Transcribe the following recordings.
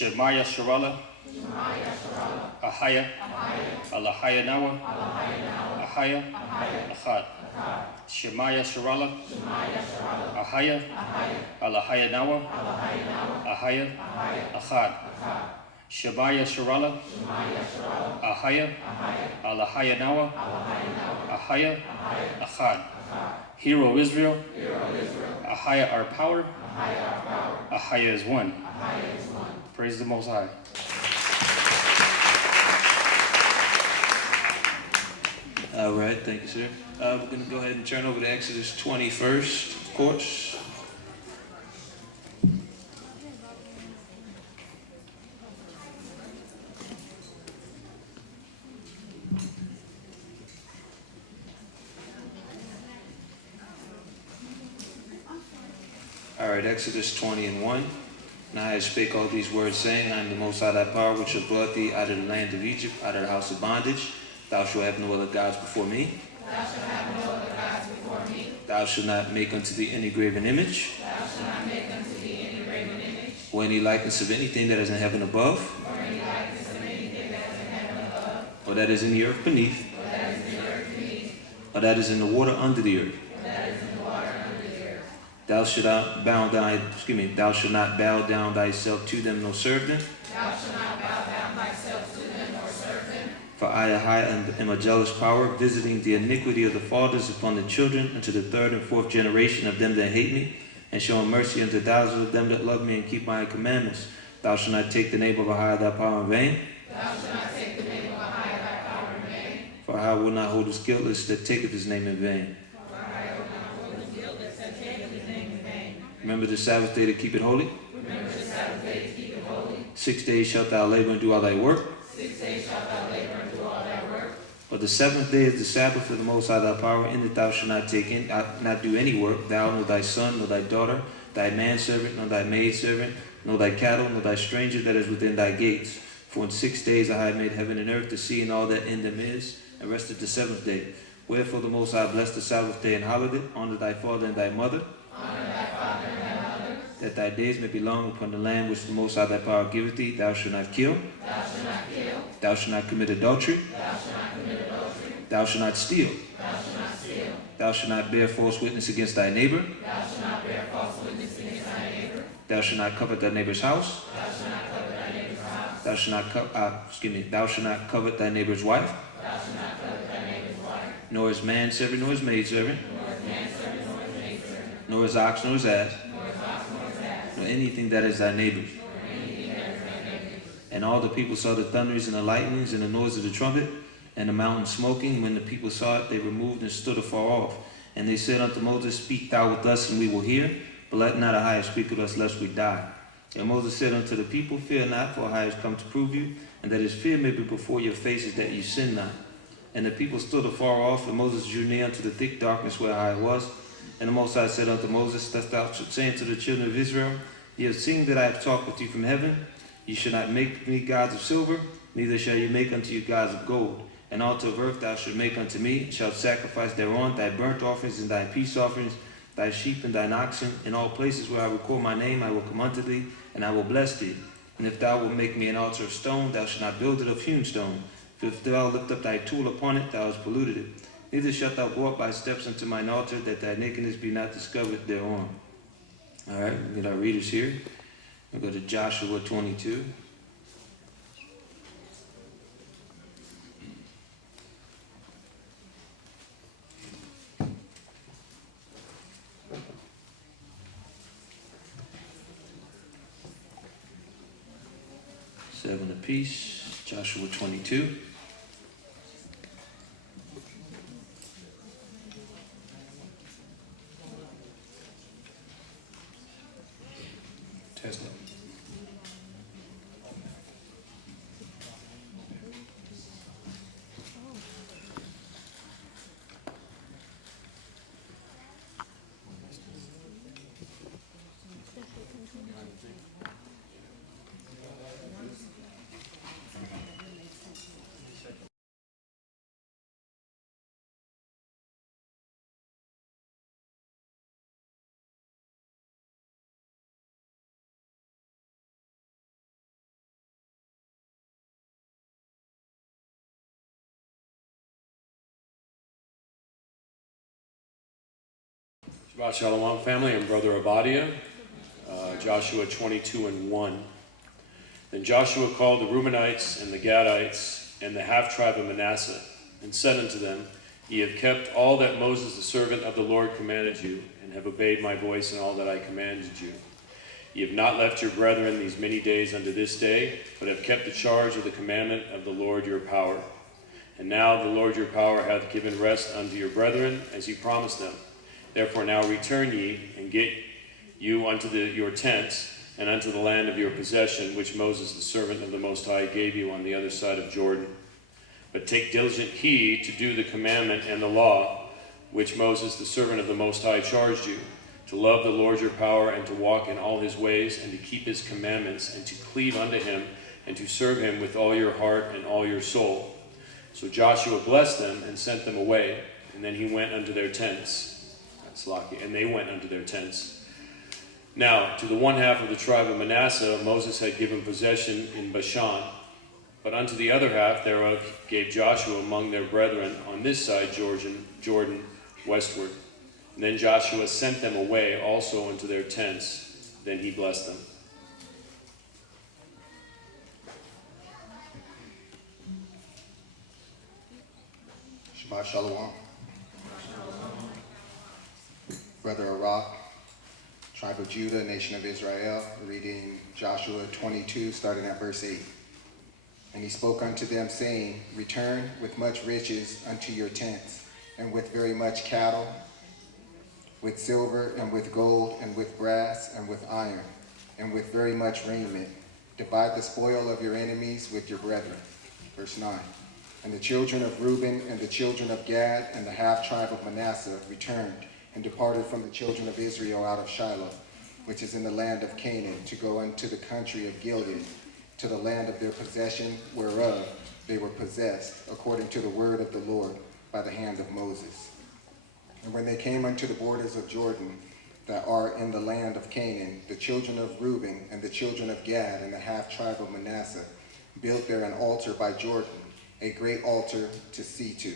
Shemaya Sharala, Ahaya, Alahaya Nawa, Ahaya, Achad. Shemaya Sharala, Ahaya, Alahaya Nawa, Ahaya, Achad. Shemaya Sharala, Ahaya, Alahaya Nawa, Ahaya, Achad. Hero Israel, Ahaya our power, Ahaya is one. Praise the Most High. All right, thank you, sir. We're going to go ahead and turn over to Exodus 20 first, of course. All right, Exodus 20 and 1. Now I spake all these words, saying, I am the Most High thy power, which have brought thee out of the land of Egypt, out of the house of bondage. Thou shalt have no other gods before me. Thou shalt have no other gods before me. Thou shalt not make unto thee any graven image, Thou shalt not make unto thee any graven image, or any likeness of anything that is in heaven above, or any likeness of anything that is in heaven above, or that is in the earth beneath, or that is in the earth beneath, or that is in the water under the earth. or that is in the water under the earth. Thou shalt not bow down thyself to them nor serve them. Thou shalt not bow down thyself to them nor serve them. For I am a jealous power, visiting the iniquity of the fathers upon the children unto the third and fourth generation of them that hate me, and showing mercy unto thousands of them that love me and keep my commandments. Thou shalt not take the name of Ahai thy power in vain. Thou shalt not take the name of Ahai thy power in vain. For Ahai will not hold his guiltless that taketh his name in vain. For Ahai will not hold his guiltless that taketh his name in vain. Remember the Sabbath day to keep it holy. Remember the Sabbath day to keep it holy. 6 days shalt thou labor and do all thy work. 6 days shalt thou labor and do all thy work. But the seventh day is the Sabbath of the Most High thy power, in that thou shalt not do any work, thou, nor thy son, nor thy daughter, thy manservant, nor thy maidservant, nor thy cattle, nor thy stranger that is within thy gates. For in 6 days I have made heaven and earth, the sea, and all that in them is, and rested the seventh day. Wherefore the Most High blessed the Sabbath day and hallowed it. Honor thy father and thy mother, that thy days may be long upon the land which the Most High thy power giveth thee. Thou shalt not kill. Thou shalt not kill. Thou shalt not commit adultery. Thou shalt not commit adultery. Thou shalt not steal. Thou shalt not steal. Thou shalt not bear false witness against thy neighbor. Thou shalt not bear false witness against thy neighbor. Thou shalt not covet thy neighbor's house. Thou shalt not covet thy neighbor's house. Thou shalt not covet thy neighbor's wife, Thou shalt not covet thy neighbor's wife. nor his manservant, nor his maidservant, Nor his manservant, nor his maidservant. nor his ox, nor his ass, Nor his ox, nor his ass. nor anything that is thy neighbor's. Nor anything that is thy neighbor's. And all the people saw the thunderings and the lightnings and the noise of the trumpet and the mountain smoking. When the people saw it, they removed and stood afar off. And they said unto Moses, Speak thou with us, and we will hear, but let not Ahai speak with us, lest we die. And Moses said unto the people, Fear not, for Ahai has come to prove you, and that his fear may be before your faces, that ye sin not. And the people stood afar off, and Moses drew near unto the thick darkness where Ahai was. And the Most High said unto Moses, Thus thou shalt say unto the children of Israel, Ye have seen that I have talked with you from heaven. Ye shall not make me gods of silver, neither shall you make unto you gods of gold. An altar of earth thou shalt make unto me, and shalt sacrifice thereon thy burnt offerings and thy peace offerings, thy sheep and thine oxen. In all places where I record my name I will come unto thee, and I will bless thee. And if thou wilt make me an altar of stone, thou shalt not build it of hewn stone. For if thou lift up thy tool upon it, thou hast polluted it. Neither shalt thou go up by steps unto mine altar, that thy nakedness be not discovered thereon. All right, we get our readers here. We'll go to Joshua 22. Seven apiece. Joshua 22. Tesla. Shabbat Shalom, family. I'm Brother Abadia. Joshua 22:1. Then Joshua called the Reubenites and the Gadites and the half-tribe of Manasseh, and said unto them, Ye have kept all that Moses the servant of the Lord commanded you, and have obeyed my voice in all that I commanded you. Ye have not left your brethren these many days unto this day, but have kept the charge of the commandment of the Lord your power. And now the Lord your power hath given rest unto your brethren, as he promised them. Therefore now return ye, and get you unto your tents, and unto the land of your possession, which Moses the servant of the Most High gave you on the other side of Jordan. But take diligent heed to do the commandment and the law, which Moses the servant of the Most High charged you, to love the Lord your power, and to walk in all his ways, and to keep his commandments, and to cleave unto him, and to serve him with all your heart and all your soul. So Joshua blessed them, and sent them away, and then he went unto their tents. And they went unto their tents. Now, to the one half of the tribe of Manasseh Moses had given possession in Bashan, but unto the other half thereof gave Joshua among their brethren on this side Jordan westward. And then Joshua sent them away also into their tents. Then he blessed them. Shabbat Shalom. Brother Arak, tribe of Judah, nation of Israel, reading Joshua 22, starting at verse 8. And he spoke unto them, saying, Return with much riches unto your tents, and with very much cattle, with silver, and with gold, and with brass, and with iron, and with very much raiment. Divide the spoil of your enemies with your brethren. Verse 9. And the children of Reuben and the children of Gad and the half-tribe of Manasseh returned, and departed from the children of Israel out of Shiloh, which is in the land of Canaan, to go unto the country of Gilead, to the land of their possession, whereof they were possessed, according to the word of the Lord by the hand of Moses. And when they came unto the borders of Jordan, that are in the land of Canaan, the children of Reuben and the children of Gad and the half-tribe of Manasseh built there an altar by Jordan, a great altar to see to.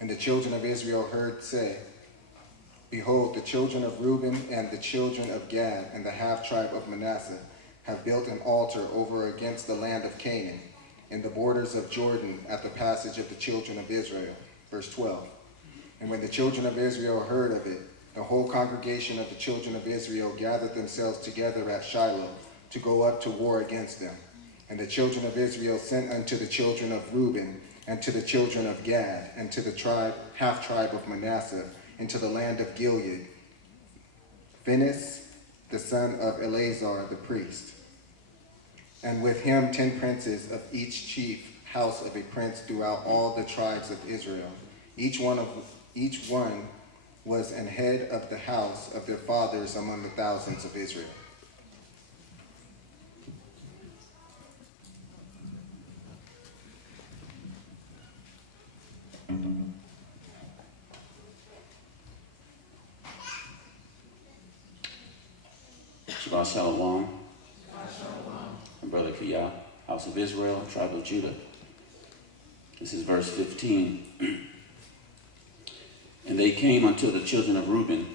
And the children of Israel heard say, Behold, the children of Reuben and the children of Gad and the half-tribe of Manasseh have built an altar over against the land of Canaan, in the borders of Jordan at the passage of the children of Israel. Verse 12. And when the children of Israel heard of it, the whole congregation of the children of Israel gathered themselves together at Shiloh to go up to war against them. And the children of Israel sent unto the children of Reuben and to the children of Gad and to the half-tribe of Manasseh into the land of Gilead, Phinehas, the son of Eleazar the priest, and with him 10 princes of each chief house of a prince throughout all the tribes of Israel. Each one was an head of the house of their fathers among the thousands of Israel. Shabbat Shalom. And Brother Kiyah, house of Israel, tribe of Judah. This is verse 15. And they came unto the children of Reuben,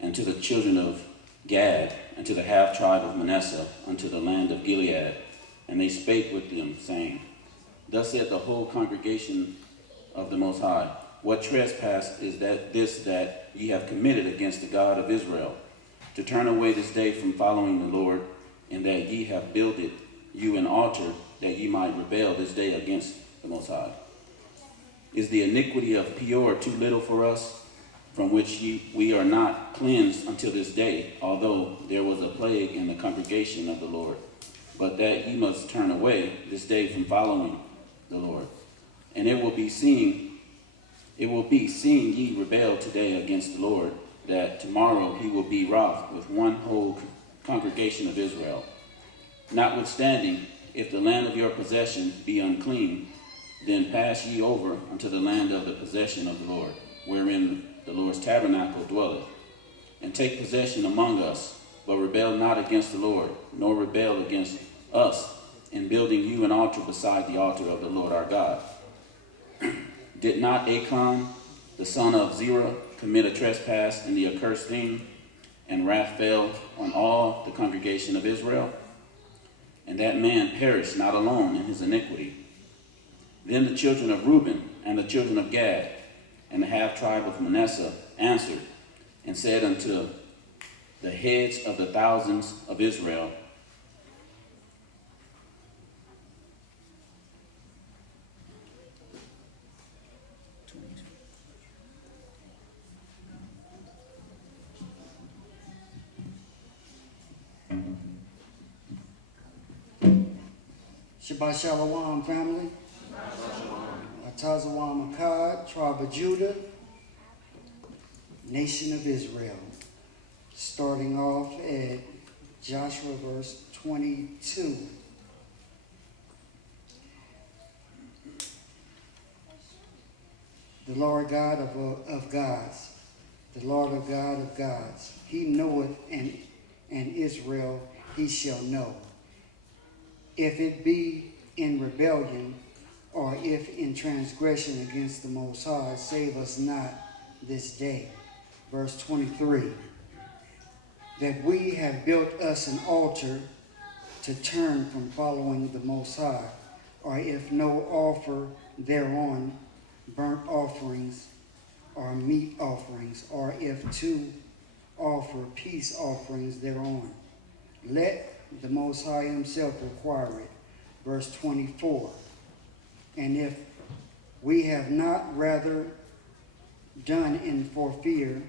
and to the children of Gad, and to the half-tribe of Manasseh, unto the land of Gilead. And they spake with them, saying, Thus said the whole congregation of the Most High, What trespass is that ye have committed against the God of Israel, to turn away this day from following the Lord, and that ye have builded you an altar, that ye might rebel this day against the Most High? Is the iniquity of Peor too little for us, from which we are not cleansed until this day, although there was a plague in the congregation of the Lord? But that ye must turn away this day from following the Lord. And it will be seeing ye rebel today against the Lord, that tomorrow he will be wroth with one whole congregation of Israel. Notwithstanding, if the land of your possession be unclean, then pass ye over unto the land of the possession of the Lord, wherein the Lord's tabernacle dwelleth, and take possession among us, but rebel not against the Lord, nor rebel against us, in building you an altar beside the altar of the Lord our God. Did not Achan the son of Zerah, commit a trespass in the accursed thing, and wrath fell on all the congregation of Israel, and that man perished not alone in his iniquity. Then the children of Reuben and the children of Gad and the half-tribe of Manasseh answered and said unto the heads of the thousands of Israel, Shabbat Shalom, family. Atazawam Akkad, tribe of Judah, nation of Israel. Starting off at Joshua verse 22. The Lord God of gods, the Lord of God of gods, he knoweth, and Israel he shall know. If it be in rebellion, or if in transgression against the Most High, save us not this day. Verse 23. That we have built us an altar to turn from following the Most High, or if no offer thereon burnt offerings or meat offerings, or if to offer peace offerings thereon. Let the Most High himself require it. Verse 24. And if we have not rather done in for fear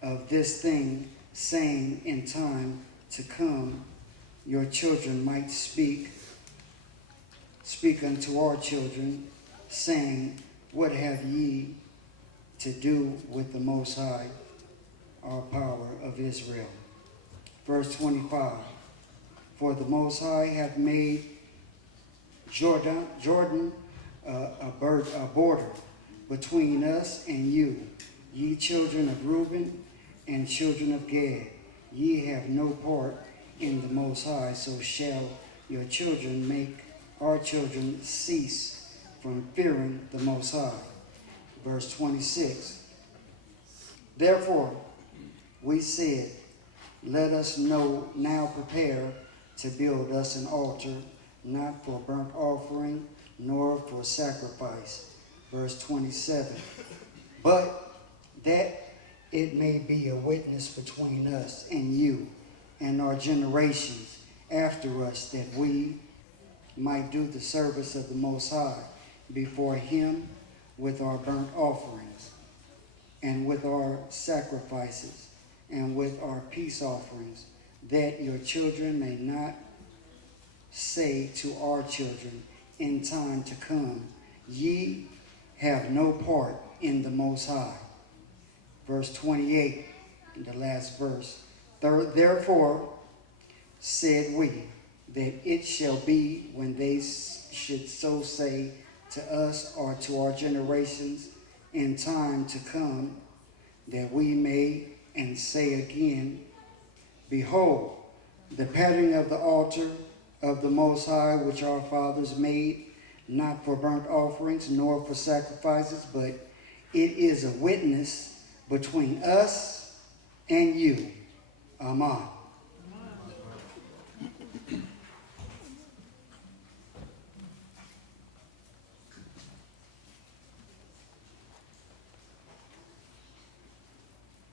of this thing, saying in time to come, your children might speak unto our children, saying, what have ye to do with the Most High, our power of Israel? Verse 25. For the Most High hath made Jordan a border between us and you, ye children of Reuben and children of Gad. Ye have no part in the Most High, so shall your children make our children cease from fearing the Most High. Verse 26. Therefore we said, let us now prepare to build us an altar, not for burnt offering, nor for sacrifice. Verse 27. But that it may be a witness between us and you and our generations after us, that we might do the service of the Most High before him with our burnt offerings and with our sacrifices and with our peace offerings, that your children may not say to our children in time to come, ye have no part in the Most High. Verse 28, the last verse. Therefore said we, that it shall be when they should so say to us or to our generations in time to come, that we may and say again, behold, the pattern of the altar of the Most High, which our fathers made, not for burnt offerings, nor for sacrifices, but it is a witness between us and you. Amen.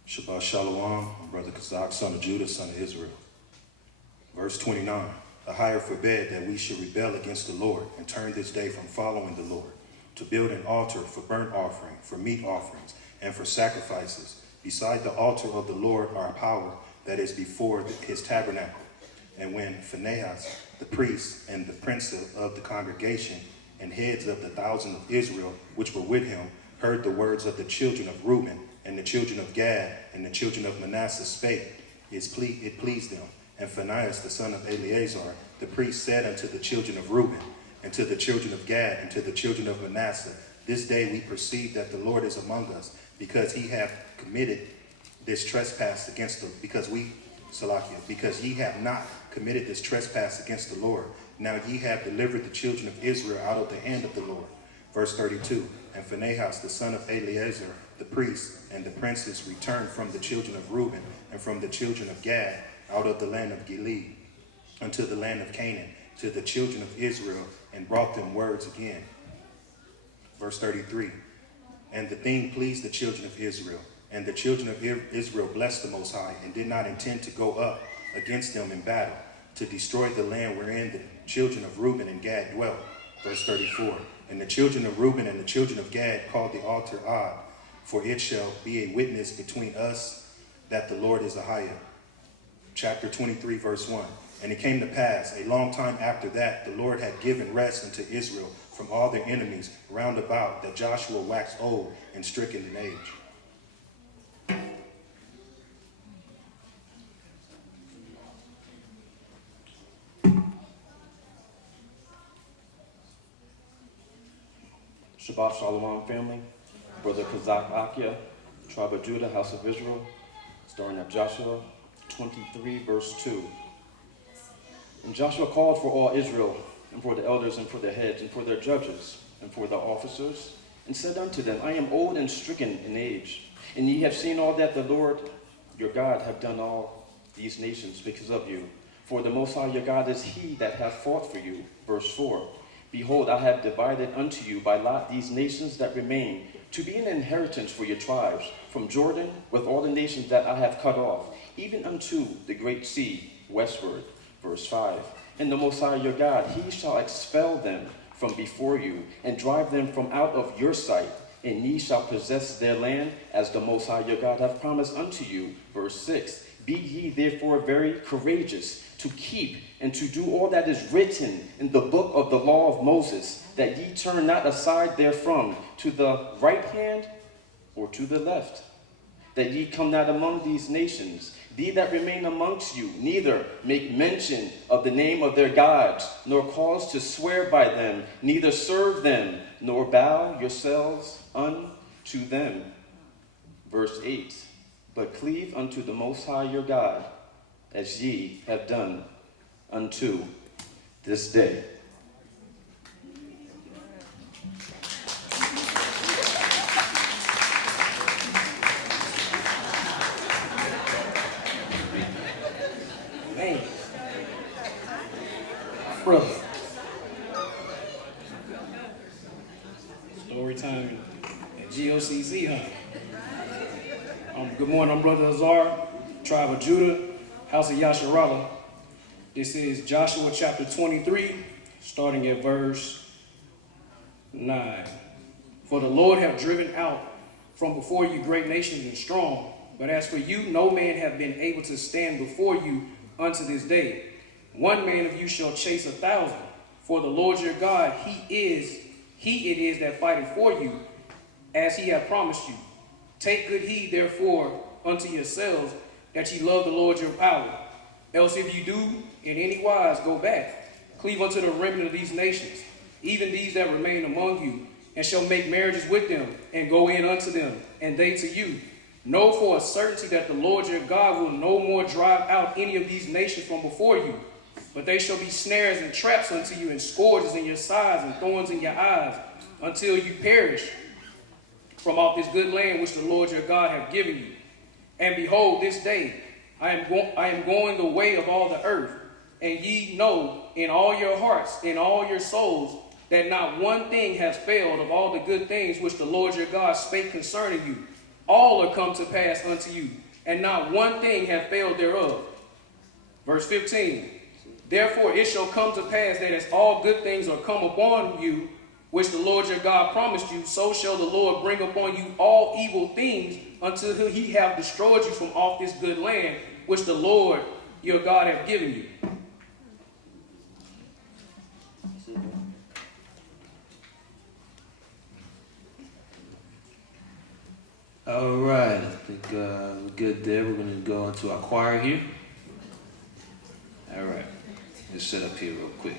Shabbat Shalom, brother Gocc, son of Judah, son of Israel. Verse 29. Ahijah forbade that we should rebel against the Lord and turn this day from following the Lord, to build an altar for burnt offering, for meat offerings, and for sacrifices, beside the altar of the Lord our power that is before his tabernacle. And when Phinehas, the priest, and the prince of the congregation, and heads of the 1,000 of Israel, which were with him, heard the words of the children of Reuben, and the children of Gad, and the children of Manasseh spake, it pleased them. And Phinehas, the son of Eleazar, the priest, said unto the children of Reuben, and to the children of Gad, and to the children of Manasseh, this day we perceive that the Lord is among us, because he hath committed this trespass against because ye have not committed this trespass against the Lord. Now ye have delivered the children of Israel out of the hand of the Lord. Verse 32, and Phinehas, the son of Eleazar, the priest, and the princes returned from the children of Reuben and from the children of Gad out of the land of Gilead unto the land of Canaan to the children of Israel, and brought them words again. Verse 33, and the thing pleased the children of Israel, and the children of Israel blessed the Most High, and did not intend to go up against them in battle, to destroy the land wherein the children of Reuben and Gad dwelt. Verse 34, and the children of Reuben and the children of Gad called the altar Ad, for it shall be a witness between us that the Lord is Ahijah. Chapter 23, verse 1. And it came to pass, a long time after that, the Lord had given rest unto Israel from all their enemies round about, that Joshua waxed old and stricken in age. Shabbat Shalom, family. Brother Gocc Akia, tribe of Judah, house of Israel, starting at Joshua 23, verse 2. And Joshua called for all Israel, and for the elders, and for their heads, and for their judges, and for the officers, and said unto them, I am old and stricken in age, and ye have seen all that the Lord your God have done all these nations because of you. For the Most High your God is he that hath fought for you. Verse 4. Behold, I have divided unto you by lot these nations that remain, to be an inheritance for your tribes, from Jordan with all the nations that I have cut off, even unto the great sea westward. Verse 5. And the Most High your God, he shall expel them from before you, and drive them from out of your sight, and ye shall possess their land, as the Most High your God hath promised unto you. Verse 6. Be ye therefore very courageous, to keep and to do all that is written in the book of the law of Moses, that ye turn not aside therefrom to the right hand or to the left, that ye come not among these nations, thee that remain amongst you, neither make mention of the name of their gods, nor cause to swear by them, neither serve them, nor bow yourselves unto them. Verse 8. But cleave unto the Most High your God, as ye have done unto this day. Man, brother. Story time at GOCC, huh? Good morning, I'm Brother Azar, tribe of Judah, house of Yasharallah. This is Joshua chapter 23, starting at verse 9. For the Lord hath driven out from before you great nations and strong, but as for you, no man hath been able to stand before you unto this day. One man of you shall chase 1,000, for the Lord your God, he it is that fighteth for you, as he hath promised you. Take good heed, therefore, unto yourselves, that ye love the Lord your power. Else if you do in any wise go back, cleave unto the remnant of these nations, even these that remain among you, and shall make marriages with them, and go in unto them, and they to you. Know for a certainty that the Lord your God will no more drive out any of these nations from before you, but they shall be snares and traps unto you, and scourges in your sides, and thorns in your eyes, until you perish from off this good land which the Lord your God hath given you. And behold, this day I am going the way of all the earth, and ye know in all your hearts, in all your souls, that not one thing has failed of all the good things which the Lord your God spake concerning you. All are come to pass unto you, and not one thing hath failed thereof. Verse 15. Therefore it shall come to pass that as all good things are come upon you, which the Lord your God promised you, so shall the Lord bring upon you all evil things until he have destroyed you from off this good land, which the Lord your God hath given you. All right, I think we're good there. We're going to go into our choir here. All right, let's set up here real quick.